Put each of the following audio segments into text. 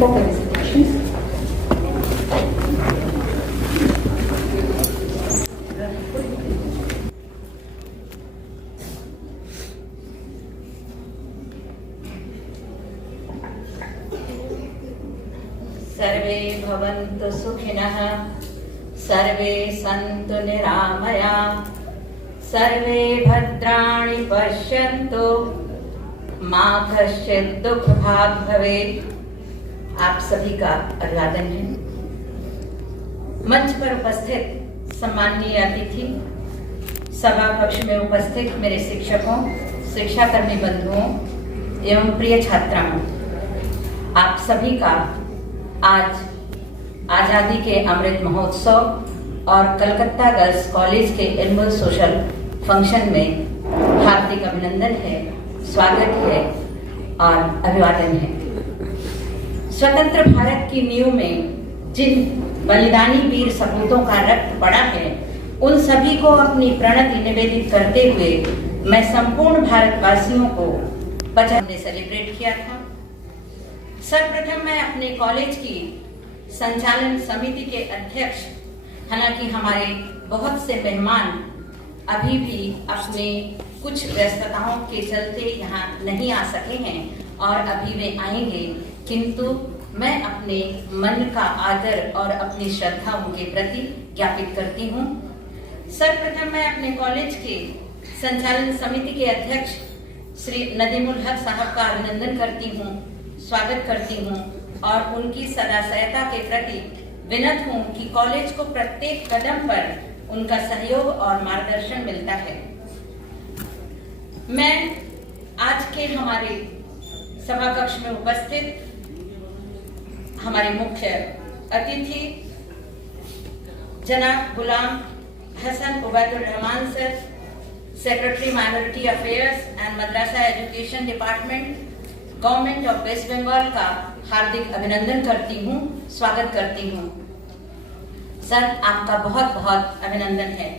सर्वे भवन्तु सुखिनः, सर्वे सन्तु निरामयाः, सर्वे भद्राणि पश्यन्तु, मा कश्चित् दुःखभाग् भवेत्। आप सभी का अभिवादन है। मंच पर उपस्थित सम्माननीय अतिथि, सभा कक्ष में उपस्थित मेरे शिक्षकों, शिक्षाकर्मी बंधुओं एवं प्रिय छात्राओं, आप सभी का आज आजादी के अमृत महोत्सव और कलकत्ता गर्ल्स कॉलेज के एनुअल सोशल फंक्शन में हार्दिक अभिनंदन है, स्वागत है और अभिवादन है। स्वतंत्र भारत की नींव में जिन बलिदानी वीर सपूतों का रक्त पड़ा है, उन सभी को अपनी प्रणति निवेदित करते हुए मैं संपूर्ण भारतवासियों को 50 ने सेलिब्रेट किया था। सर्वप्रथम मैं अपने कॉलेज की संचालन समिति के अध्यक्ष, हालांकि हमारे बहुत से मेहमान अभी भी अपने कुछ व्यस्तताओं के चलते यहाँ नहीं आ सके हैं और अभी वे आएंगे, किंतु मैं अपने मन का आदर और अपनी श्रद्धा उनके प्रति ज्ञापित करती हूँ। सर्वप्रथम मैं अपने कॉलेज के संचालन समिति के अध्यक्ष श्री नदीमुल हक साहब का अभिनंदन करती हूँ, स्वागत करती हूँ और उनकी सदाशयता के प्रति विनत हूँ कि कॉलेज को प्रत्येक कदम पर उनका सहयोग और मार्गदर्शन मिलता है। मैं आज के हमारे सभा कक्ष में उपस्थित हमारे मुख्य अतिथि जनाब Ghulam Hasan Ubaidur Rahman sir, secretary minority affairs and madrasah education department, government of waste Bengal का हार्दिक अभिनंदन करती हूँ, स्वागत करती हूँ। सर, आपका बहुत बहुत अभिनंदन है।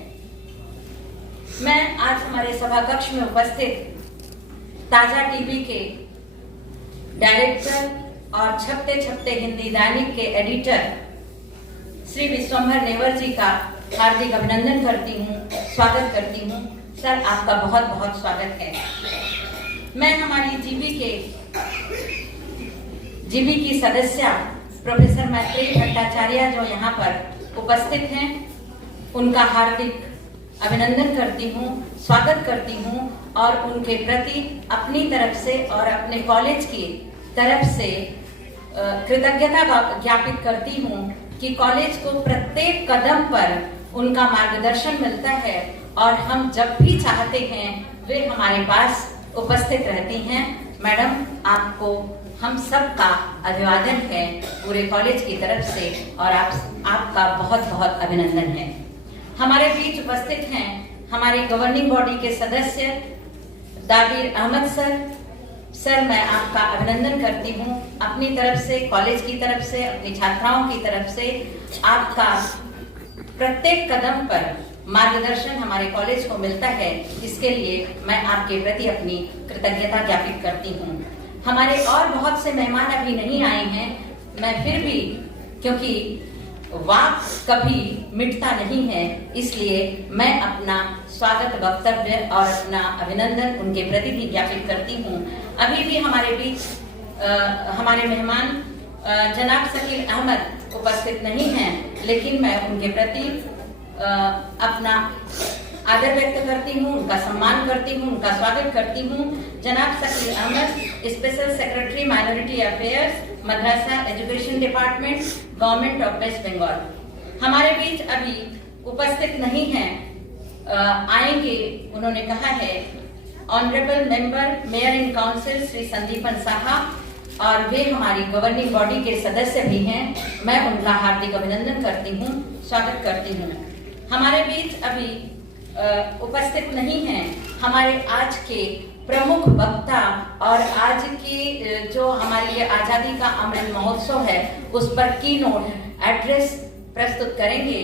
मैं आज हमारे सभा कक्ष में उपस्थित ताजा टीवी के डायरेक्टर और छपते छपते हिंदी दैनिक के एडिटर श्री विश्वंभर नेवर जी का हार्दिक अभिनंदन करती हूँ, स्वागत करती हूँ। सर, आपका बहुत बहुत स्वागत है। मैं हमारी जीबी की सदस्य प्रोफेसर मैत्रेयी भट्टाचार्य जो यहाँ पर उपस्थित हैं, उनका हार्दिक अभिनंदन करती हूँ, स्वागत करती हूँ और उनके प्रति अपनी तरफ से और अपने कॉलेज की तरफ से कृतज्ञता ज्ञापित करती हूँ कि कॉलेज को प्रत्येक कदम पर उनका मार्गदर्शन मिलता है और हम जब भी चाहते हैं वे हमारे पास उपस्थित रहती हैं। मैडम, आपको हम सब का अभिवादन है पूरे कॉलेज की तरफ से और आपका बहुत बहुत अभिनंदन है। हमारे बीच उपस्थित हैं हमारे गवर्निंग बॉडी के सदस्य दाबिर अहमद सर। सर, मैं आपका अभिनंदन करती हूँ अपनी तरफ से, कॉलेज की तरफ से, अपनी छात्राओं की तरफ से। आपका प्रत्येक कदम पर मार्गदर्शन हमारे कॉलेज को मिलता है, इसके लिए मैं आपके प्रति अपनी कृतज्ञता ज्ञापित करती हूँ। हमारे और बहुत से मेहमान अभी नहीं आए हैं, मैं फिर भी, क्योंकि वाक कभी मिटता नहीं है, इसलिए मैं अपना स्वागत वक्तव्य और अपना अभिनंदन उनके प्रति भी ज्ञापित करती हूँ। अभी भी हमारे बीच हमारे मेहमान जनाब शकील अहमद उपस्थित नहीं हैं, लेकिन मैं उनके प्रति अपना आदर व्यक्त करती हूँ, उनका सम्मान करती हूँ, उनका स्वागत करती हूँ। जनाब Shakeel Ahmad, special secretary minority affairs, madrasa education department, government of waste Bengal, हमारे बीच अभी उपस्थित नहीं हैं, आएंगे उन्होंने कहा है। Honourable member mayor in council Shri Sandipan Saha, और वे हमारी गवर्निंग बॉडी के सदस्य भी हैं, मैं उनका हार्दिक अभिनंदन करती हूँ, स्वागत करती हूँ। हमारे बीच अभी उपस्थित नहीं हैं हमारे आज के प्रमुख वक्ता और आज की जो हमारे लिए आजादी का अमृत महोत्सव है उस पर की नोट एड्रेस प्रस्तुत करेंगे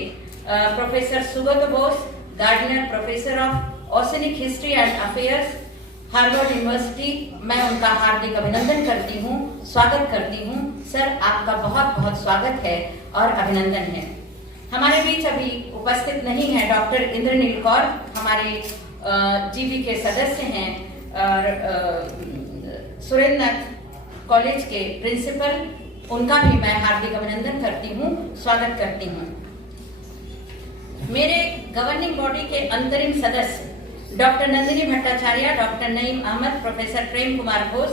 professor Sugata Bose, Gardner, professor of oceanic history and affairs, Harvard University, मैं उनका हार्दिक अभिनंदन करती हूँ, स्वागत करती हूँ। सर, आपका बहुत बहुत स्वागत है और अभिनंदन है। हमारे बीच अभी उपस्थित नहीं है डॉक्टर इंद्रनील कौर, हमारे जीबी के सदस्य हैं, और सुरेंद्रनाथ कॉलेज के प्रिंसिपल, उनका भी मैं हार्दिक अभिनंदन करती हूँ, स्वागत करती हूँ। मेरे गवर्निंग बॉडी के अंतरिम सदस्य doctor Nandini Bhattacharya, doctor Naeem Ahmed, professor Prem Kumar Ghosh,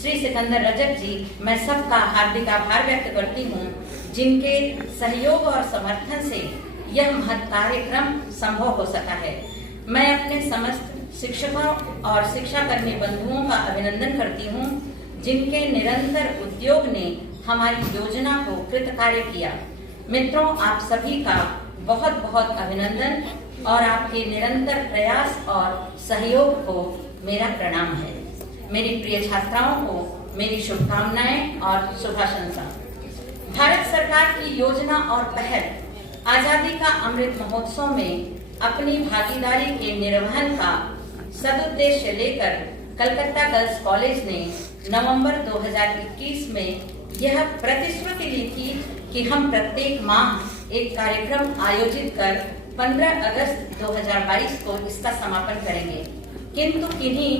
Shri Sikandar Rajak ji, मैं सबका हार्दिक आभार व्यक्त करती हूँ, जिनके सहयोग और समर्थन से यह महत् कार्यक्रम संभव हो सका है। मैं अपने समस्त शिक्षकों और शिक्षाकर्मी बंधुओं का अभिनंदन करती हूँ, जिनके निरंतर उद्योग ने हमारी योजना को कृतकार्य किया। मित्रों, आप सभी का बहुत बहुत अभिनंदन और आपके निरंतर प्रयास और सहयोग को मेरा प्रणाम है। मेरी प्रिय छात्राओं को मेरी शुभकामनाएं और शुभाशंसा। भारत सरकार की योजना और पहल आजादी का अमृत महोत्सव में अपनी भागीदारी के निर्वहन का सदुद्देश्य लेकर कलकत्ता गर्ल्स कॉलेज ने नवंबर 2021 में यह प्रतिश्रुति ली थी कि हम प्रत्येक माह एक कार्यक्रम आयोजित कर 15 अगस्त 2022 को इसका समापन करेंगे, किंतु किन्हीं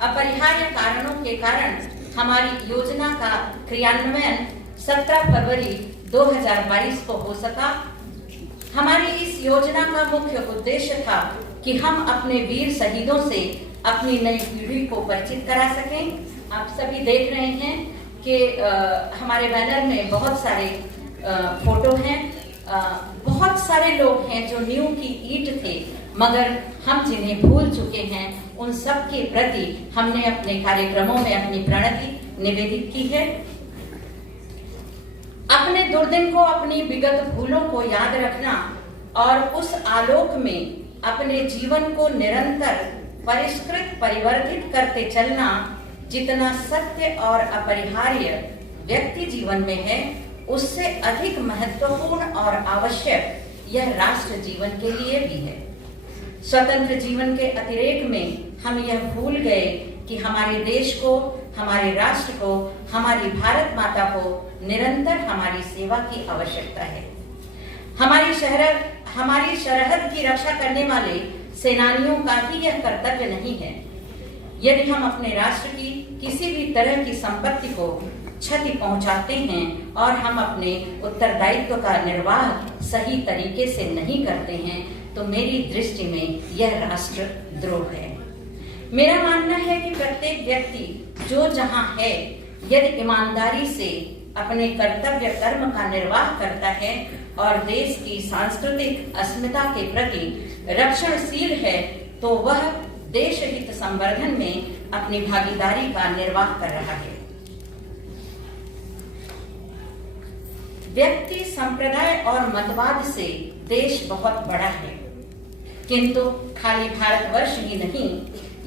अपरिहार्य कारणों के कारण हमारी योजना का क्रियान्वयन 17 फरवरी 2022 को हो सका। हमारी इस योजना का मुख्य उद्देश्य था कि हम अपने वीर शहीदों से अपनी नई पीढ़ी को परिचित करा सकें। आप सभी देख रहे हैं कि हमारे बैनर में बहुत सारे फोटो हैं। बहुत सारे लोग हैं जो नींव की ईंट थे, मगर हम जिन्हें भूल चुके हैं, उन सब के प्रति हमने अपने कार्यक्रमों में अपनी प्रणति निवेदित की है। अपने दुर्दिन को, अपनी विगत भूलों को याद रखना और उस आलोक में अपने जीवन को निरंतर परिष्कृत परिवर्तित करते चलना जितना सत्य और अपरिहार्य व्यक्ति जीवन में है, उससे अधिक महत्वपूर्ण और आवश्यक यह राष्ट्र जीवन के लिए भी है। स्वतंत्र जीवन के अतिरेक में हम यह भूल गए कि हमारे देश को, हमारे राष्ट्र को, हमारी भारत माता को निरंतर हमारी सेवा की आवश्यकता है। हमारी सरहद की रक्षा करने वाले सेनानियों का ही यह कर्तव्य नहीं है। यदि हम अपने राष्ट्र की किसी भी तरह की संपत्ति को क्षति पहुंचाते हैं और हम अपने उत्तरदायित्व का निर्वाह सही तरीके से नहीं करते हैं, तो मेरी दृष्टि में यह राष्ट्र द्रोह है। मेरा मानना है कि प्रत्येक व्यक्ति जो जहां है, यदि ईमानदारी से अपने कर्तव्य कर्म का निर्वाह करता है और देश की सांस्कृतिक अस्मिता के प्रति रक्षणशील है, तो वह देश हित संवर्धन में अपनी भागीदारी का निर्वाह कर रहा है। व्यक्ति, संप्रदाय और मतवाद से देश बहुत बड़ा है, किंतु खाली भारतवर्ष ही नहीं,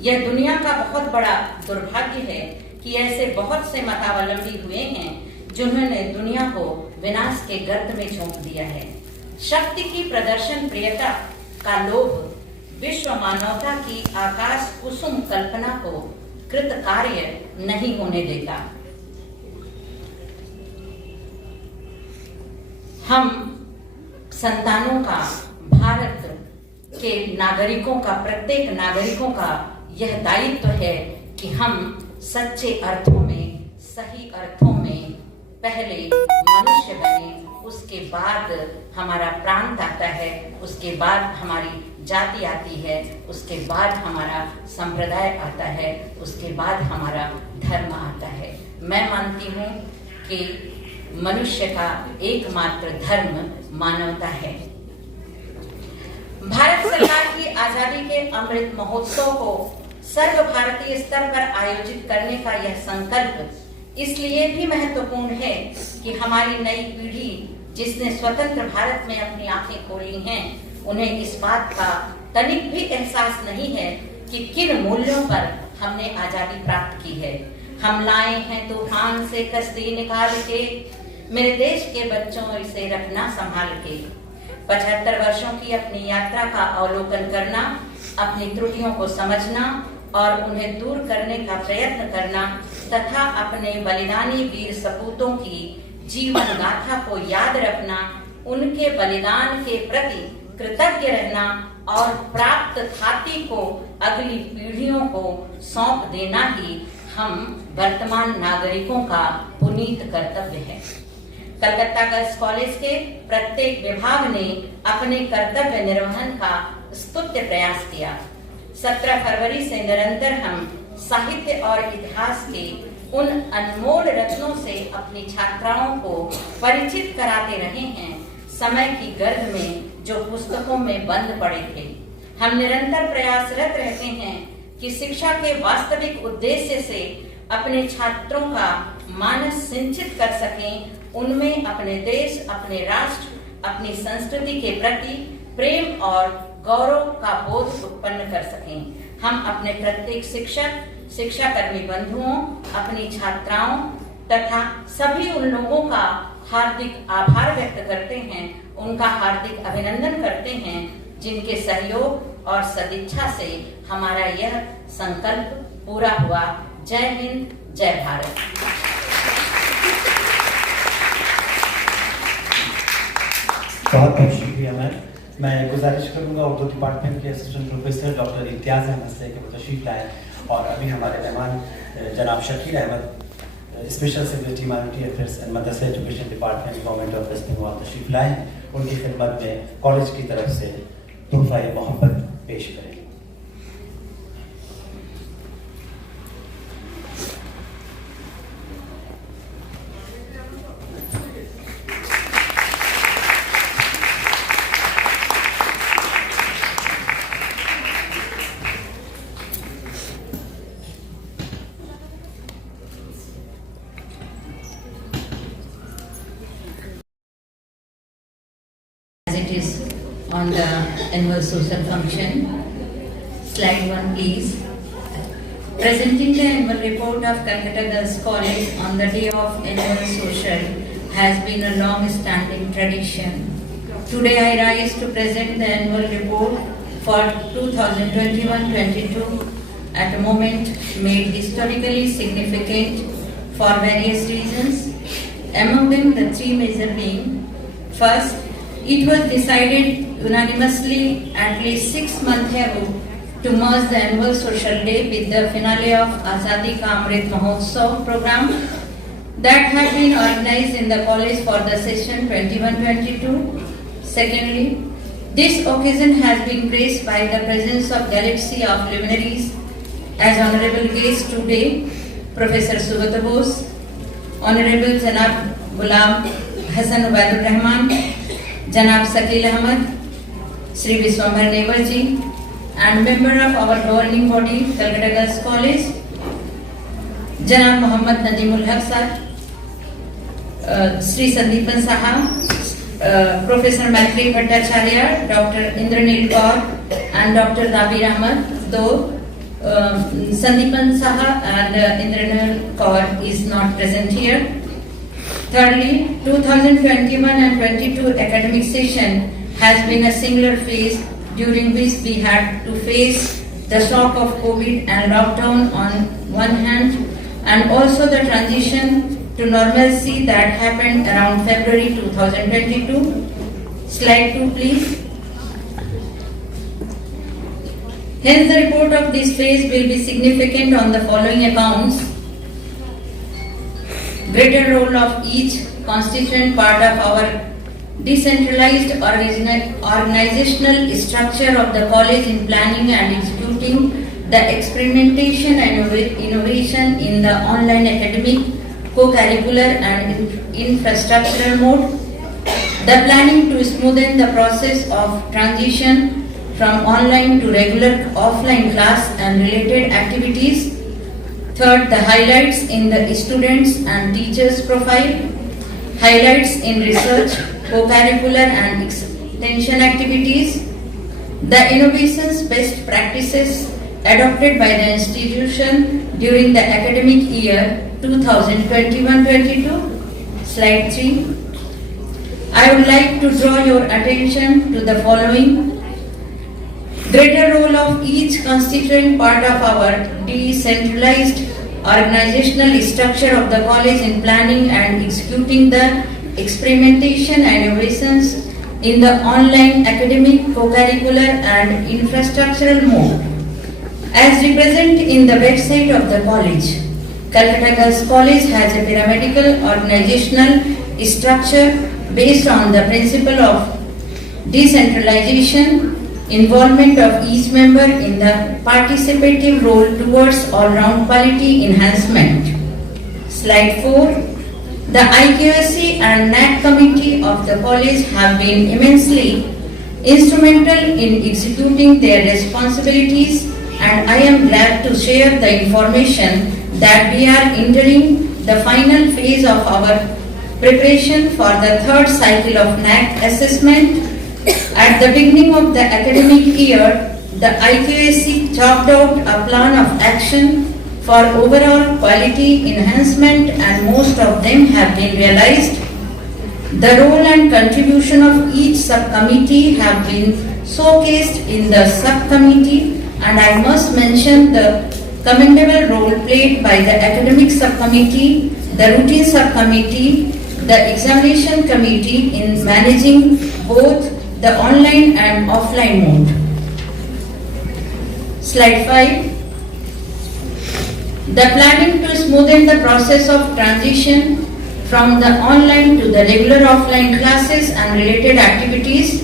यह दुनिया का बहुत बड़ा दुर्भाग्य है कि ऐसे बहुत से मतावलंबी हुए हैं जिन्होंने दुनिया को विनाश के गर्त में झोंक दिया है। शक्ति की प्रदर्शन प्रियता का लोभ विश्व मानवता की आकाश कुसुम कल्पना को कृतकार्य नहीं होने देता। हम संतानों का, भारत के नागरिकों का, प्रत्येक नागरिकों का यह दायित्व है कि हम सच्चे अर्थों में, सही अर्थों में पहले मनुष्य बने, उसके बाद हमारा प्रांत आता है, उसके बाद हमारी जाति आती है, उसके बाद हमारा संप्रदाय आता है, उसके बाद हमारा धर्म आता है। मैं मानती हूँ कि मनुष्य का एकमात्र धर्म मानवता है। भारत सरकार की आजादी के अमृत महोत्सव को सर्व भारतीय स्तर पर आयोजित करने का यह संकल्प इसलिए भी महत्वपूर्ण है कि हमारी नई पीढ़ी जिसने स्वतंत्र भारत में अपनी आंखें खोली हैं, उन्हें इस बात का तनिक भी एहसास नहीं है कि किन मूल्यों पर हमने आजादी प्राप्त की है। हम लाए हैं तूफान से कश्ती निकाल के, मेरे देश के बच्चों इसे रखना संभाल के। 75 वर्षों की अपनी यात्रा का अवलोकन करना, अपनी त्रुटियों को समझना और उन्हें दूर करने का प्रयत्न करना तथा अपने बलिदानी वीर सपूतों की जीवन गाथा को याद रखना, उनके बलिदान के प्रति कृतज्ञ रहना और प्राप्त ख्याति को अगली पीढ़ियों को सौंप देना ही हम वर्तमान नागरिकों का पुनीत कर्तव्य है। कलकत्ता गर्ल्स कॉलेज के प्रत्येक विभाग ने अपने कर्तव्य निर्वहन का स्तुत्य प्रयास किया। 17 फरवरी से निरंतर हम साहित्य और इतिहास के उन अनमोल रत्नों से अपनी छात्राओं को परिचित कराते रहे हैं, समय की गर्भ में जो पुस्तकों में बंद पड़े थे। हम निरंतर प्रयासरत रहते हैं कि शिक्षा के वास्तविक उद्देश्य से अपने छात्रों का मानस सिंचित कर सकें, उनमें अपने देश, अपने राष्ट्र, अपनी संस्कृति के प्रति प्रेम और गौरव का बोध उत्पन्न कर सकें। हम अपने प्रत्येक शिक्षक, शिक्षाकर्मी बंधुओं, अपनी छात्राओं तथा सभी उन लोगों का हार्दिक आभार व्यक्त करते हैं, उनका हार्दिक अभिनंदन करते हैं जिनके सहयोग और सदिच्छा से हमारा यह संकल्प पूरा हुआ। जय हिंद, जय भारत। बहुत बहुत शुक्रिया मैम। मैं गुजारिश करूंगा उर्दू डिपार्टमेंट के असिस्टेंट प्रोफेसर डॉक्टर इम्तियाज़ अहमद से कि वो तशरीफ लाएँ और अभी हमारे मेहमान जनाब Shakeel Ahmad special secretary minority affairs and madrasa education department government of waste Bengal तशरीफ लाएँ, उनकी खिदमत में कॉलेज की तरफ से तोहफा मोहब्बत पेश करें। It is on the annual social function. Slide 1 please. Presenting the annual report of Calcutta Girls College on the day of annual social has been a long-standing tradition. Today I rise to present the annual report for 2021-22 at a moment made historically significant for various reasons. Among them the three major being: first, it was decided unanimously at least 6 months ago to merge the annual social day with the finale of Azadi Ka Amrit Mahotsav program that had been organized in the college for the session 21-22. Secondly, this occasion has been graced by the presence of galaxy of luminaries as honorable guests today, Professor Subhata Bose, Honorable Janab Ghulam Hassan Ubaidur Rahman, Janab Shakil Ahmad, Sri Viswambhar Nevar ji, and member of our governing body, Calcutta Girls College, Janab Mohammad Najimul Haq sir, Sri Sandeepan Saha, Professor Maitreyi Bhattacharya, Dr. Indranil Kaur, and Dr. Dabir Ahmad, though Sandeepan Saha and Indranil Kaur is not present here. Thirdly, 2021 and 22 academic session has been a singular phase during which we had to face the shock of COVID and lockdown on one hand, and also the transition to normalcy that happened around February 2022. Slide 2 please. Hence the report of this phase will be significant on the following accounts: greater role of each constituent part of our decentralized organizational structure of the college in planning and executing the experimentation and innovation in the online academic, co-curricular and infrastructural mode, the planning to smoothen the process of transition from online to regular offline class and related activities. Third, the highlights in the students and teachers profile, highlights in research, co-curricular and extension activities, the innovations, best practices adopted by the institution during the academic year 2021-22. Slide 3. I would like to draw your attention to the following. Greater role of each constituent part of our decentralized organizational structure of the college in planning and executing the experimentation and innovations in the online academic, co-curricular and infrastructural mode. As represented in the website of the college, Calcutta Girls College has a pyramidal organizational structure based on the principle of decentralization, involvement of each member in the participative role towards all-round quality enhancement. Slide 4. The IQAC and NAC committee of the college have been immensely instrumental in executing their responsibilities, and I am glad to share the information that we are entering the final phase of our preparation for the third cycle of NAC assessment. At the beginning of the academic year, the IQAC chalked out a plan of action for overall quality enhancement, and most of them have been realized. The role and contribution of each subcommittee have been showcased in the subcommittee, and I must mention the commendable role played by the academic subcommittee, the routine subcommittee, the examination committee in managing both the online and offline mode. Slide 5. The planning to smoothen the process of transition from the online to the regular offline classes and related activities.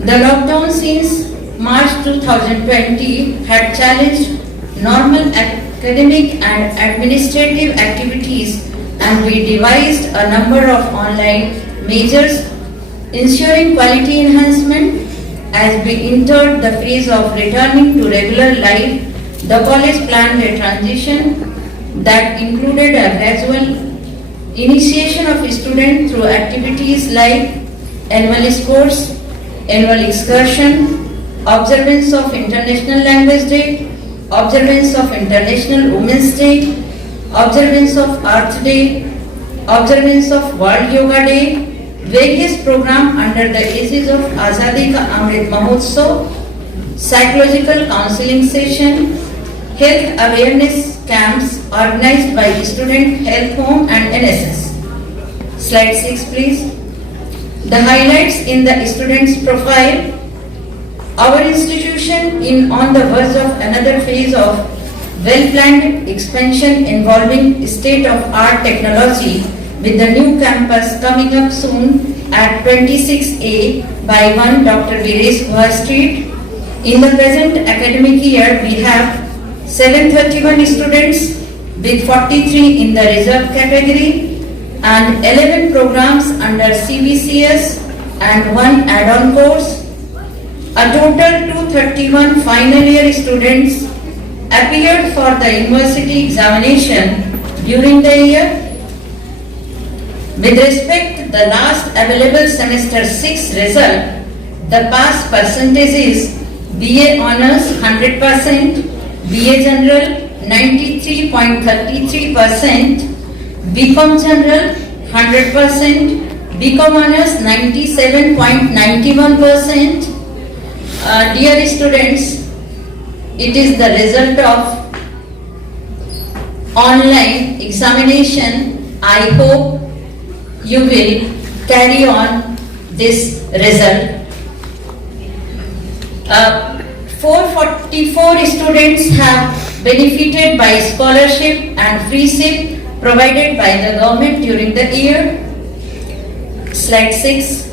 The lockdown since March 2020 had challenged normal academic and administrative activities, and we devised a number of online measures ensuring quality enhancement. As we entered the phase of returning to regular life, the college planned a transition that included a gradual initiation of students through activities like annual sports, annual excursion, observance of International Language Day, observance of International Women's Day, observance of Earth Day, observance of World Yoga Day, various programs under the aegis of Azadi Ka Amrit Mahotsav, psychological counseling session, health awareness camps organized by Student Health Home and NSS. Slide 6 please. The highlights in the student's profile. Our institution is on the verge of another phase of well-planned expansion involving state-of-art technology, with the new campus coming up soon at 26A by 1 Dr. Veeresh Guha Street. In the present academic year, we have 731 students with 43 in the reserve category and 11 programs under CBCS and 1 add-on course. A total 231 final year students appeared for the university examination during the year. With respect to the last available semester 6 result, the pass percentage is BA Honours 100%, BA General 93.33%, BCom General 100%, BCom Honours 97.91%. Dear students, it is the result of online examination. I hope you will carry on this result. 444 students have benefited by scholarship and free SIP provided by the government during the year. Slide 6.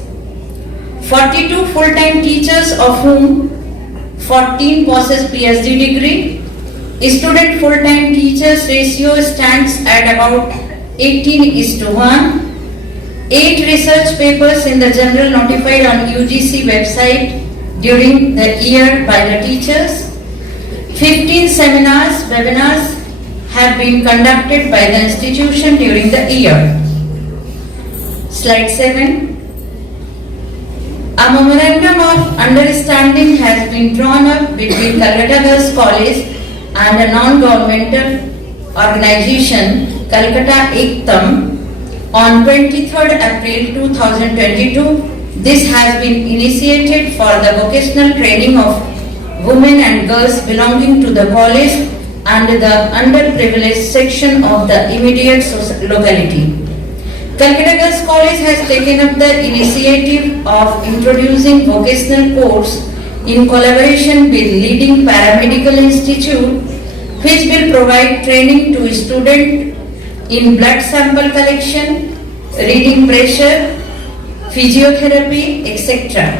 42 full-time teachers, of whom 14 possess PhD degree. Student full-time teachers ratio stands at about 18:1. 8 research papers in the journal notified on UGC website during the year by the teachers. 15 seminars, webinars have been conducted by the institution during the year. Slide 7. A memorandum of understanding has been drawn up between Calcutta Girls College and a non-governmental organization, Calcutta Ektam, on 23rd April 2022, This has been initiated for the vocational training of women and girls belonging to the college and the underprivileged section of the immediate locality. Calcutta Girls College has taken up the initiative of introducing vocational course in collaboration with leading paramedical institute, which will provide training to students in blood sample collection, reading pressure, physiotherapy, etc.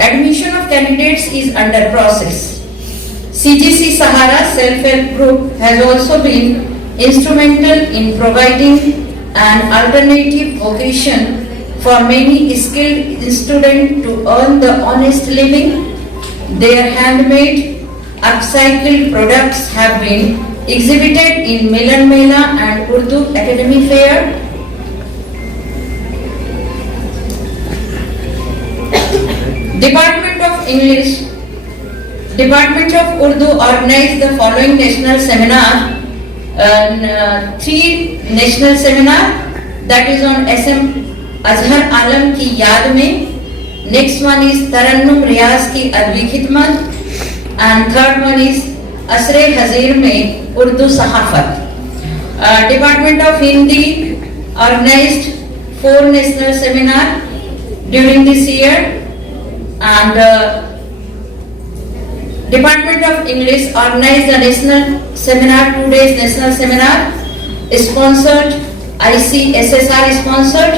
Admission of candidates is under process. CGC Sahara Self-Help Group has also been instrumental in providing an alternative vocation for many skilled students to earn the honest living. Their handmade, upcycled products have been exhibited in Milan Mela and Urdu Academy Fair. Department of English, Department of Urdu organized the following national seminar, 3 national seminar, that is on SM Azhar Alam ki yaad mein. Next one is Tarannum Riyaz ki adbi khidmat, and third one is Asre Hazir mein Urdu Sahafat. Department of Hindi organized 4 national seminar during this year, and Department of English organized a national seminar, 2 days national seminar, sponsored, ICSSR sponsored,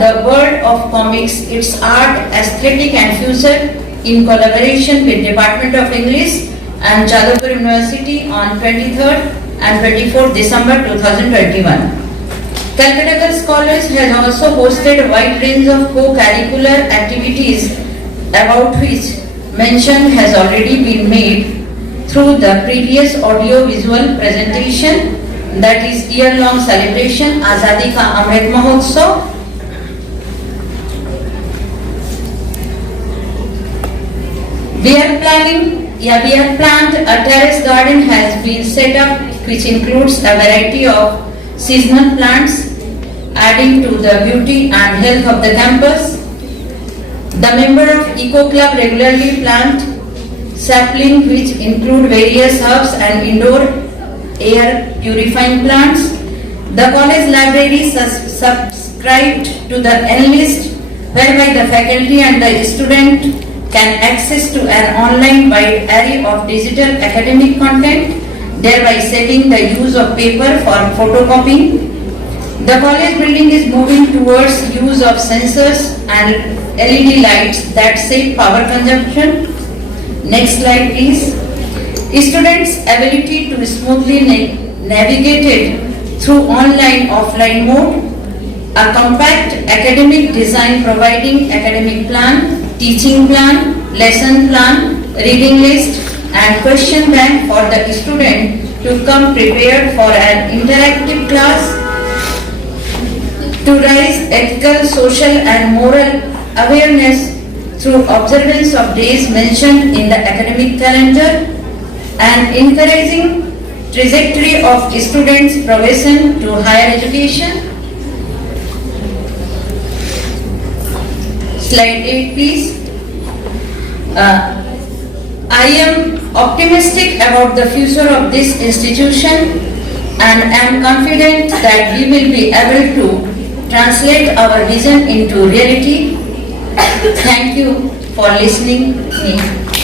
the World of Comics, its art, aesthetic and future, in collaboration with Department of English and Jadavpur University on 23rd and 24th December 2021. Calcutta Girls College has also hosted a wide range of co-curricular activities about which mention has already been made through the previous audio-visual presentation, that is year-long celebration Azadi Ka Amrit Mahotsav. We have planned a terrace garden has been set up, which includes a variety of seasonal plants, adding to the beauty and health of the campus. The member of Eco Club regularly plant saplings, which include various herbs and indoor air purifying plants. The college library subscribed to the N-list, whereby the faculty and the student can access to an online wide array of digital academic content, thereby saving the use of paper for photocopying. The college building is moving towards use of sensors and LED lights that save power consumption. Next slide please. Students' ability to smoothly navigate it through online-offline mode. A compact academic design providing academic plan, teaching plan, lesson plan, reading list and question bank for the student to come prepared for an interactive class. To raise ethical, social and moral awareness through observance of days mentioned in the academic calendar, and encouraging trajectory of students' progression to higher education. Slide 8 please. I am optimistic about the future of this institution and am confident that we will be able to translate our vision into reality. Thank you for listening to me.